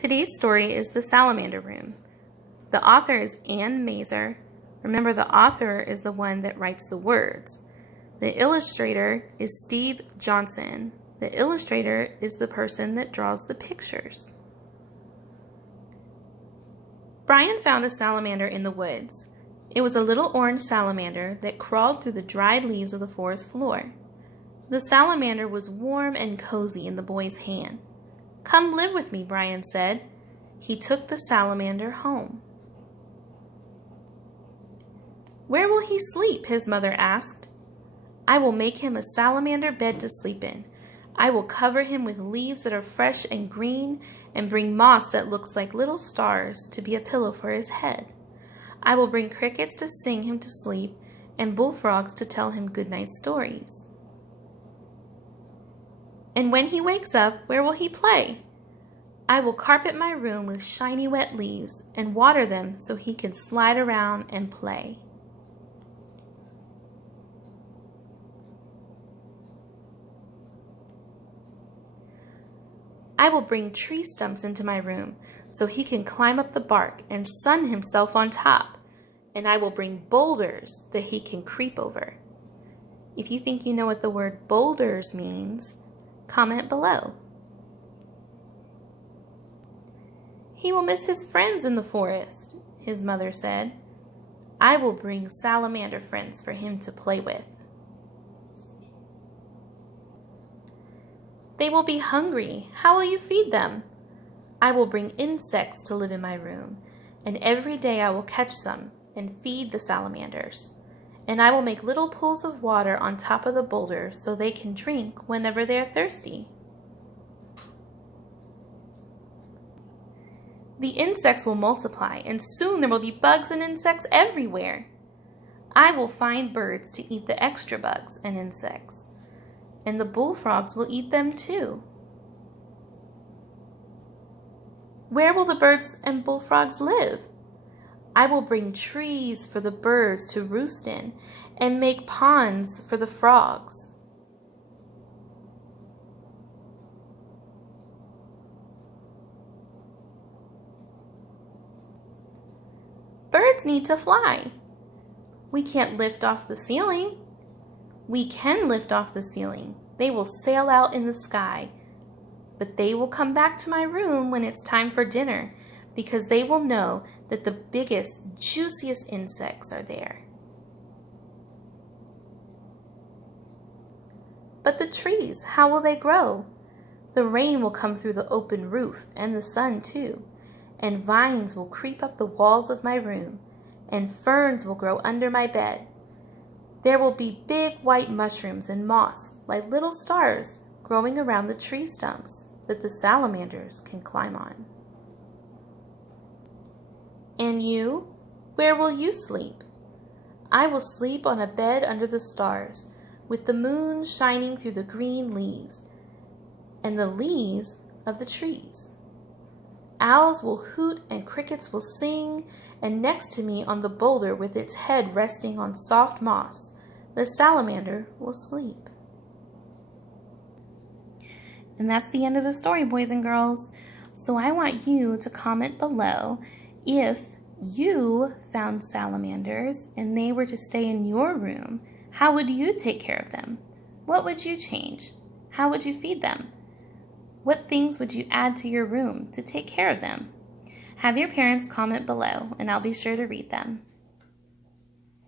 Today's story is The Salamander Room. The author is Anne Mazer. Remember, the author is the one that writes the words. The illustrator is Steve Johnson. The illustrator is the person that draws the pictures. Brian found a salamander in the woods. It was a little orange salamander that crawled through the dried leaves of the forest floor. The salamander was warm and cozy in the boy's hand. "Come live with me," Brian said. He took the salamander home. "Where will he sleep?" his mother asked. "I will make him a salamander bed to sleep in. I will cover him with leaves that are fresh and green and bring moss that looks like little stars to be a pillow for his head. I will bring crickets to sing him to sleep and bullfrogs to tell him good-night stories. And when he wakes up, where will he play? I will carpet my room with shiny wet leaves and water them so he can slide around and play." I will bring tree stumps into my room so he can climb up the bark and sun himself on top. And I will bring boulders that he can creep over. If you think you know what the word boulders means, comment below. "He will miss his friends in the forest," his mother said. "I will bring salamander friends for him to play with. They will be hungry. How will you feed them?" "I will bring insects to live in my room, and every day I will catch some and feed the salamanders. And I will make little pools of water on top of the boulders so they can drink whenever they are thirsty." "The insects will multiply, and soon there will be bugs and insects everywhere. I will find birds to eat the extra bugs and insects, and the bullfrogs will eat them too." "Where will the birds and bullfrogs live?" "I will bring trees for the birds to roost in and make ponds for the frogs." "Birds need to fly." "We can't lift off the ceiling." "We can lift off the ceiling. They will sail out in the sky, but they will come back to my room when it's time for dinner because they will know that the biggest, juiciest insects are there." "But the trees, how will they grow?" "The rain will come through the open roof and the sun too, and vines will creep up the walls of my room, and ferns will grow under my bed. There will be big white mushrooms and moss like little stars growing around the tree stumps that the salamanders can climb on." "And you? Where will you sleep?" "I will sleep on a bed under the stars, with the moon shining through the green leaves and the leaves of the trees. Owls will hoot and crickets will sing, and next to me on the boulder with its head resting on soft moss, the salamander will sleep." And that's the end of the story, boys and girls. So I want you to comment below if you found salamanders and they were to stay in your room. How would you take care of them? What would you change? How would you feed them? What things would you add to your room to take care of them? Have your parents comment below, and I'll be sure to read them.